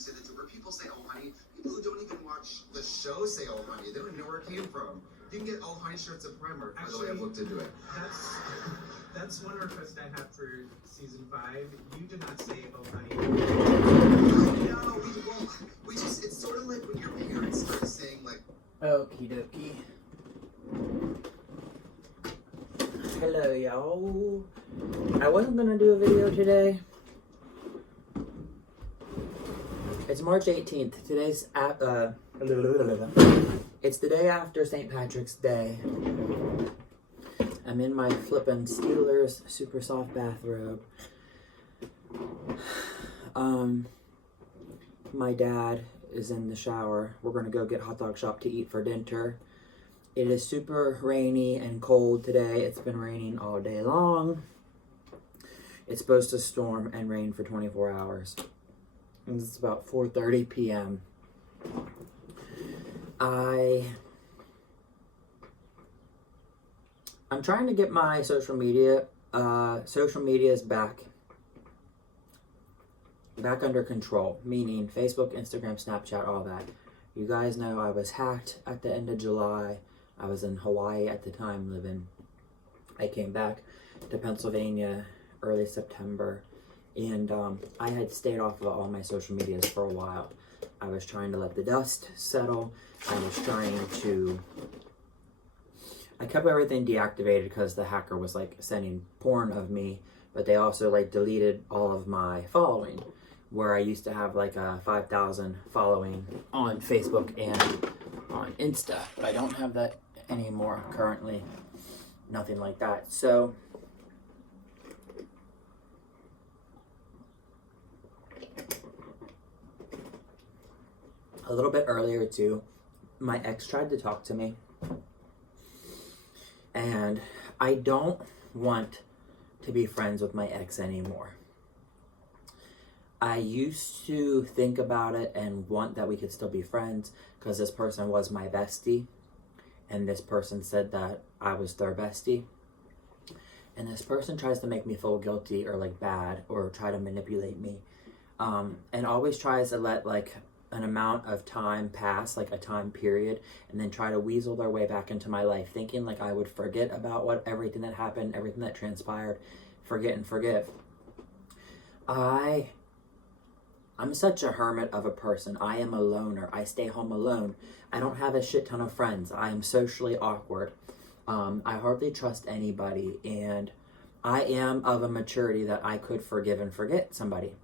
said it to, where people say, oh, honey, people who don't even watch the show say, oh, honey. They don't even know where it came from. You can get oh, honey shirts at Primark. By the way, I've looked into it. That's one request I have for season 5. You do not say oh, honey. No, we just, it's sort of like when your parents start saying, like, okie dokie. Hello, y'all. I wasn't gonna do a video today. It's March 18th. Today's it's the day after St. Patrick's Day. I'm in my flippin' Steelers super soft bathrobe. My dad is in the shower. We're gonna go get hot dog shop to eat for dinner. It is super rainy and cold today. It's been raining all day long. It's supposed to storm and rain for 24 hours. And it's about 4:30 p.m. I'm trying to get my social media. Social media is back under control, meaning Facebook, Instagram, Snapchat, all that. You guys know I was hacked at the end of July. I was in Hawaii at the time living. I came back to Pennsylvania early September, and I had stayed off of all my social medias for a while. I was trying to let the dust settle. I kept everything deactivated because the hacker was like sending porn of me, but they also like deleted all of my following, where I used to have like a 5,000 following on Facebook and on Insta, but I don't have that anymore currently. Nothing like that. So a little bit earlier too, my ex tried to talk to me, and I don't want to be friends with my ex anymore. I used to think about it and want that we could still be friends because this person was my bestie, and this person said that I was their bestie. And this person tries to make me feel guilty or like bad or try to manipulate me, and always tries to let like an amount of time pass, like a time period, and then try to weasel their way back into my life, thinking like I would forget about everything that happened, everything that transpired, forget and forgive. I'm such a hermit of a person. I am a loner. I stay home alone. I don't have a shit ton of friends. I am socially awkward. I hardly trust anybody, and I am of a maturity that I could forgive and forget somebody.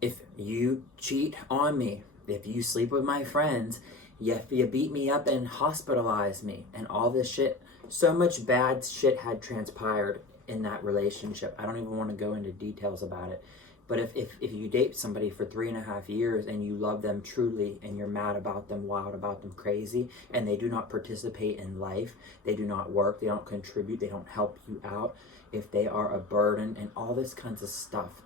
If you cheat on me, if you sleep with my friends, if you beat me up and hospitalize me, and all this shit, so much bad shit had transpired in that relationship. I don't even want to go into details about it. But if you date somebody for 3.5 years and you love them truly and you're mad about them, wild about them, crazy, and they do not participate in life, they do not work, they don't contribute, they don't help you out, if they are a burden and all this kinds of stuff,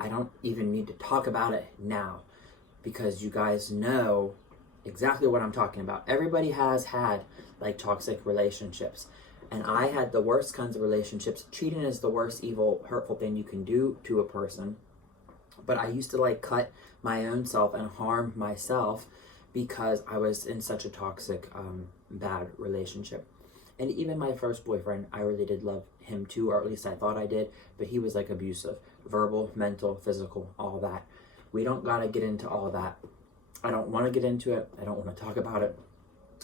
I don't even need to talk about it now because you guys know exactly what I'm talking about. Everybody has had like toxic relationships. And I had the worst kinds of relationships. Cheating is the worst, evil, hurtful thing you can do to a person. But I used to like cut my own self and harm myself because I was in such a toxic, bad relationship. And even my first boyfriend, I really did love him too, or at least I thought I did. But he was like abusive, verbal, mental, physical, all that. We don't gotta get into all that. I don't want to get into it. I don't want to talk about it.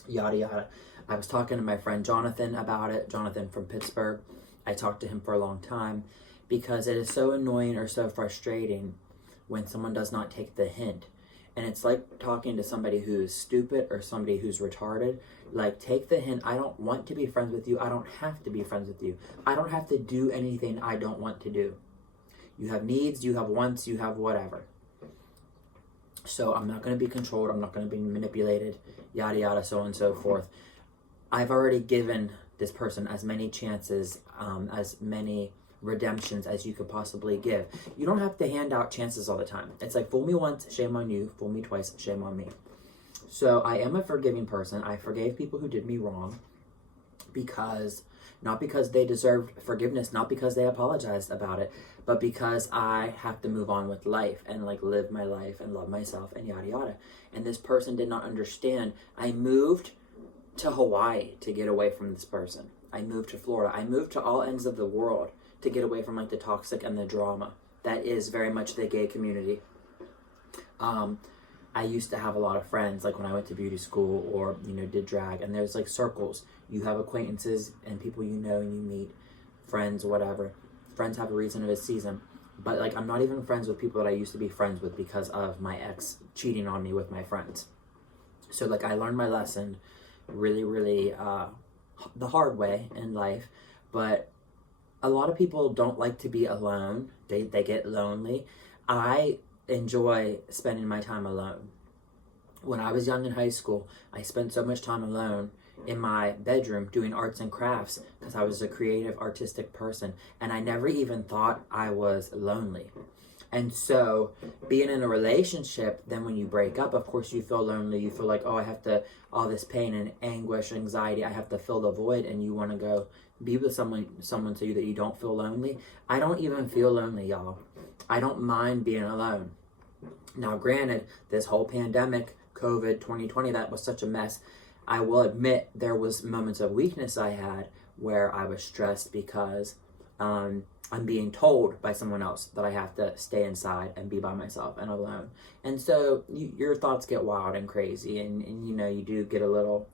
Yada, yada. I was talking to my friend Jonathan about it, Jonathan from Pittsburgh. I talked to him for a long time because it is so annoying or so frustrating when someone does not take the hint. And it's like talking to somebody who's stupid or somebody who's retarded. Like, take the hint. I don't want to be friends with you. I don't have to be friends with you. I don't have to do anything I don't want to do. You have needs, you have wants, you have whatever. So I'm not going to be controlled. I'm not going to be manipulated, yada, yada, so on and so forth. I've already given this person as many chances, as many redemptions as you could possibly give. You don't have to hand out chances all the time. It's like, fool me once, shame on you. Fool me twice, shame on me. So I am a forgiving person. I forgave people who did me wrong because Not because they deserved forgiveness, not because they apologized about it, but because I have to move on with life and like live my life and love myself and yada yada. And this person did not understand. I moved to Hawaii to get away from this person. I moved to Florida. I moved to all ends of the world to get away from like the toxic and the drama. That is very much the gay community. I used to have a lot of friends, like when I went to beauty school or, you know, did drag, and there's like circles. You have acquaintances and people you know and you meet, friends, whatever. Friends have a reason of a season. But like, I'm not even friends with people that I used to be friends with because of my ex cheating on me with my friends. So like, I learned my lesson really, really the hard way in life. But a lot of people don't like to be alone. They get lonely. I enjoy spending my time alone. When I was young in high school, I spent so much time alone in my bedroom doing arts and crafts because I was a creative, artistic person, and I never even thought I was lonely. And so being in a relationship, then when you break up, of course you feel lonely. You feel like, oh, I have to, all this pain and anguish, anxiety, I have to fill the void, and you want to go be with someone so that you don't feel lonely. I don't even feel lonely, y'all. I don't mind being alone. Now, granted, this whole pandemic, COVID 2020, that was such a mess. I will admit there was moments of weakness I had where I was stressed because I'm being told by someone else that I have to stay inside and be by myself and alone. And so your thoughts get wild and crazy, and you know, you do get a little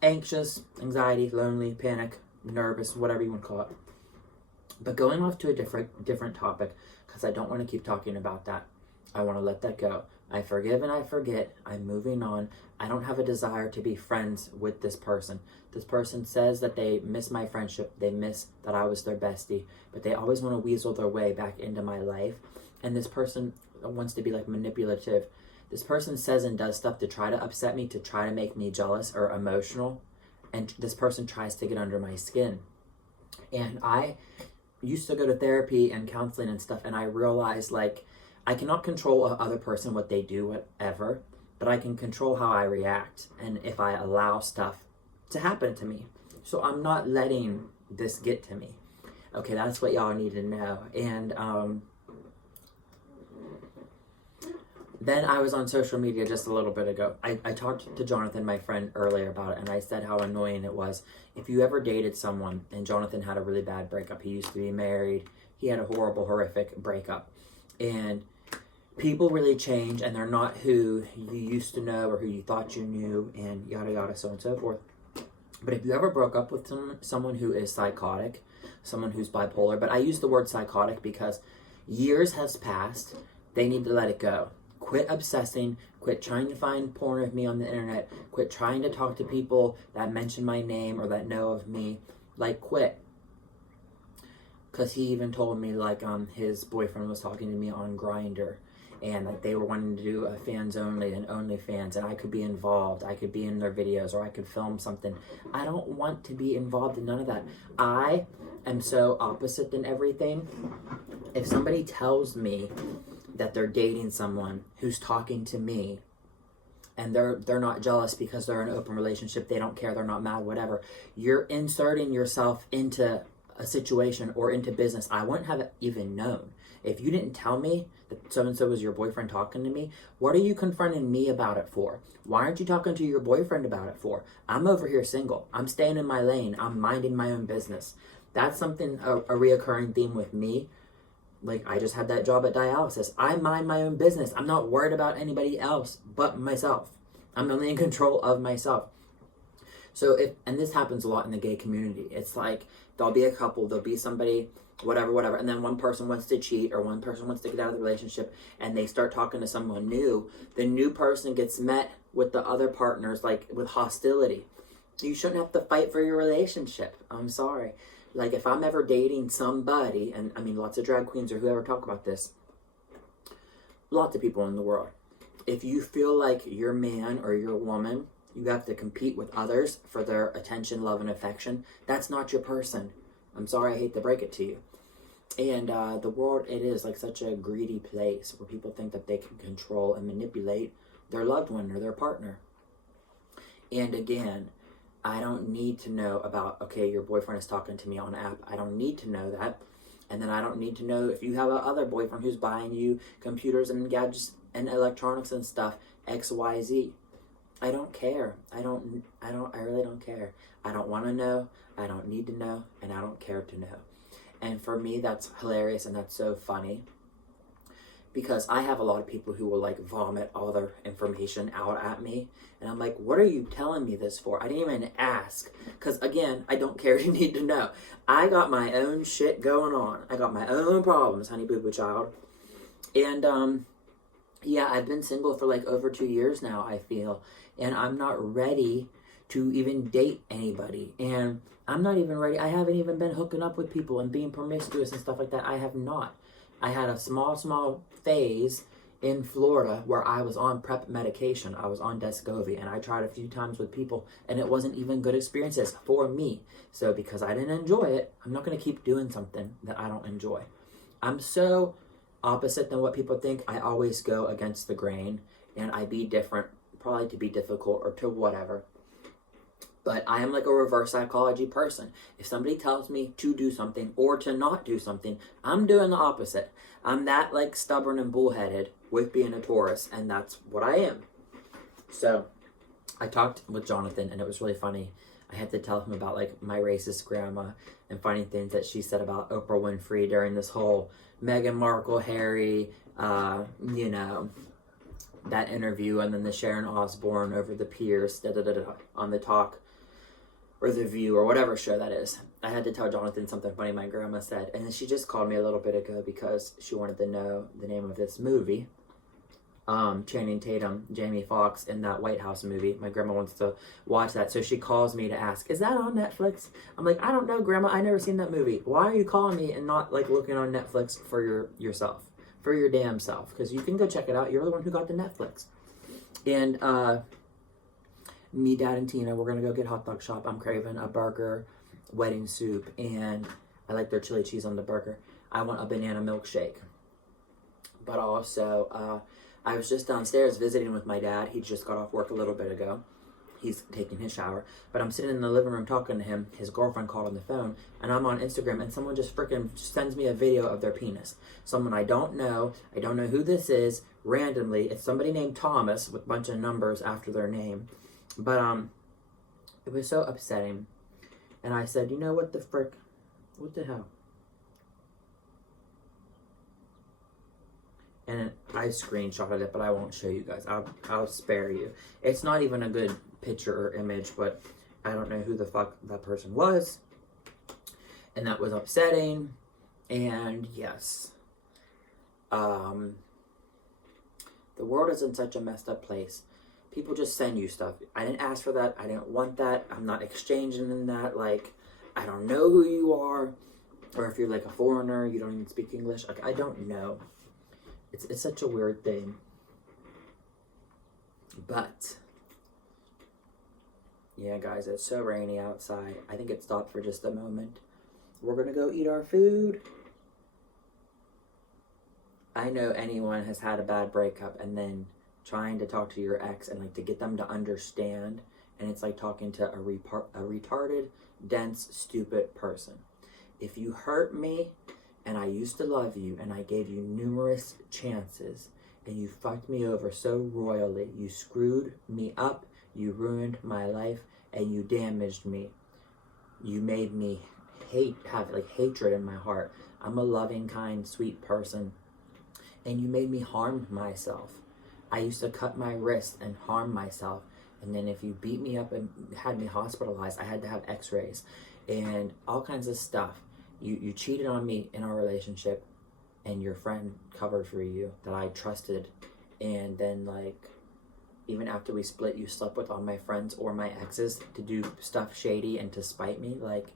anxious, anxiety, lonely, panic, nervous, whatever you want to call it. But going off to a different topic, because I don't want to keep talking about that. I want to let that go. I forgive and I forget. I'm moving on. I don't have a desire to be friends with this person. This person says that they miss my friendship. They miss that I was their bestie. But they always want to weasel their way back into my life. And this person wants to be like manipulative. This person says and does stuff to try to upset me, to try to make me jealous or emotional. And this person tries to get under my skin. And I used to go to therapy and counseling and stuff, and I realized like I cannot control a other person, what they do, whatever, but I can control how I react and if I allow stuff to happen to me. So I'm not letting this get to me. Okay, that's what y'all need to know. And then I was on social media just a little bit ago. I talked to Jonathan, my friend, earlier about it, and I said how annoying it was. If you ever dated someone, and Jonathan had a really bad breakup, he used to be married, he had a horrible, horrific breakup, and people really change, and they're not who you used to know or who you thought you knew, and yada yada, so on and so forth. But if you ever broke up with someone who is psychotic, someone who's bipolar, but I use the word psychotic because years has passed, they need to let it go. Quit obsessing, quit trying to find porn of me on the internet, quit trying to talk to people that mention my name or that know of me. Like, quit. Because he even told me, like, his boyfriend was talking to me on Grindr, and like they were wanting to do a fans only and OnlyFans, and I could be involved, I could be in their videos, or I could film something. I don't want to be involved in none of that. I am so opposite than everything. If somebody tells me that they're dating someone who's talking to me, and they're not jealous because they're in an open relationship, they don't care, they're not mad, whatever, you're inserting yourself into a situation or into business I wouldn't have even known. If you didn't tell me that so-and-so was your boyfriend talking to me, what are you confronting me about it for? Why aren't you talking to your boyfriend about it for? I'm over here single. I'm staying in my lane. I'm minding my own business. That's something, a reoccurring theme with me. Like, I just had that job at dialysis. I mind my own business. I'm not worried about anybody else but myself. I'm only in control of myself. So and this happens a lot in the gay community. It's like, there'll be a couple, there'll be somebody, whatever, and then one person wants to cheat or one person wants to get out of the relationship, and they start talking to someone new. The new person gets met with the other partners, like, with hostility. You shouldn't have to fight for your relationship. I'm sorry. Like, if I'm ever dating somebody, and I mean, lots of drag queens or whoever talk about this, lots of people in the world, if you feel like your man or your woman, you have to compete with others for their attention, love, and affection, that's not your person. I'm sorry, I hate to break it to you. And the world, it is like such a greedy place where people think that they can control and manipulate their loved one or their partner. And again, I don't need to know about, okay, your boyfriend is talking to me on app. I don't need to know that. And then I don't need to know if you have another boyfriend who's buying you computers and gadgets and electronics and stuff, XYZ. I don't care. I really don't care. I don't want to know. I don't need to know. And I don't care to know. And for me, that's hilarious and that's so funny. Because I have a lot of people who will like vomit all their information out at me. And I'm like, what are you telling me this for? I didn't even ask. Because again, I don't care to need to know. I got my own shit going on. I got my own problems, honey boo boo child. And yeah, I've been single for like over 2 years now, I feel. And I'm not ready to even date anybody. And I'm not even ready. I haven't even been hooking up with people and being promiscuous and stuff like that. I have not. I had a small phase in Florida where I was on PrEP medication. I was on Descovy, and I tried a few times with people, and it wasn't even good experiences for me. So because I didn't enjoy it, I'm not going to keep doing something that I don't enjoy. I'm so opposite than what people think. I always go against the grain, and I be different, probably to be difficult or to whatever. But I am like a reverse psychology person. If somebody tells me to do something or to not do something, I'm doing the opposite. I'm that like stubborn and bullheaded with being a Taurus, and that's what I am. So I talked with Jonathan, and it was really funny. I had to tell him about like my racist grandma and finding things that she said about Oprah Winfrey during this whole Meghan Markle, Harry, you know, that interview, and then the Sharon Osbourne over the Pierce, on the Talk or The View or whatever show that is. I had to tell Jonathan something funny my grandma said, and then she just called me a little bit ago because she wanted to know the name of this movie. Channing Tatum, Jamie Foxx in that White House movie. My grandma wants to watch that, so she calls me to ask, is that on Netflix? I'm like, I don't know, Grandma, I never seen that movie. Why are you calling me and not like looking on Netflix for yourself? For your damn self, because you can go check it out. You're the one who got the Netflix. And me, Dad, and Tina, we're gonna go get Hot Dog Shop. I'm craving a burger, wedding soup, and I like their chili cheese on the burger. I want a banana milkshake. But also, I was just downstairs visiting with my dad. He just got off work a little bit ago. He's taking his shower. But I'm sitting in the living room talking to him. His girlfriend called on the phone. And I'm on Instagram. And someone just freaking sends me a video of their penis. Someone I don't know. I don't know who this is. Randomly. It's somebody named Thomas with a bunch of numbers after their name. But it was so upsetting. And I said, you know what the frick? What the hell? And I screenshotted it, but I won't show you guys. I'll spare you. It's not even a good picture or image, but I don't know who the fuck that person was. And that was upsetting. And yes. The world is in such a messed up place. People just send you stuff. I didn't ask for that. I didn't want that. I'm not exchanging in that. Like, I don't know who you are. Or if you're like a foreigner, you don't even speak English. Like, I don't know. It's such a weird thing. But yeah, guys, it's so rainy outside. I think it stopped for just a moment. We're gonna go eat our food. I know anyone has had a bad breakup and then trying to talk to your ex and like to get them to understand, and it's like talking to a retarded, dense, stupid person. If you hurt me and I used to love you and I gave you numerous chances and you fucked me over so royally, you screwed me up, you ruined my life, and you damaged me. You made me have like hatred in my heart. I'm a loving, kind, sweet person, and you made me harm myself. I used to cut my wrist and harm myself, and then if you beat me up and had me hospitalized, I had to have x-rays and all kinds of stuff. You cheated on me in our relationship, and your friend covered for you that I trusted, and then like even after we split, you slept with all my friends or my exes to do stuff shady and to spite me. Like,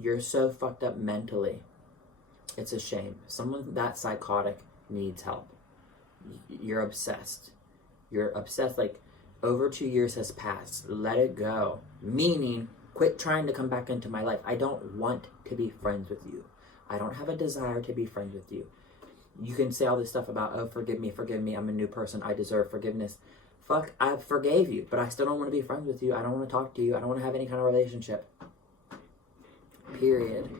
you're so fucked up mentally. It's a shame. Someone that psychotic needs help. You're obsessed. You're obsessed. Like, over 2 years has passed. Let it go. Meaning, quit trying to come back into my life. I don't want to be friends with you. I don't have a desire to be friends with you. You can say all this stuff about, oh, forgive me, I'm a new person, I deserve forgiveness. fuck, I forgave you, but I still don't want to be friends with you. I don't want to talk to you. I don't want to have any kind of relationship. Period.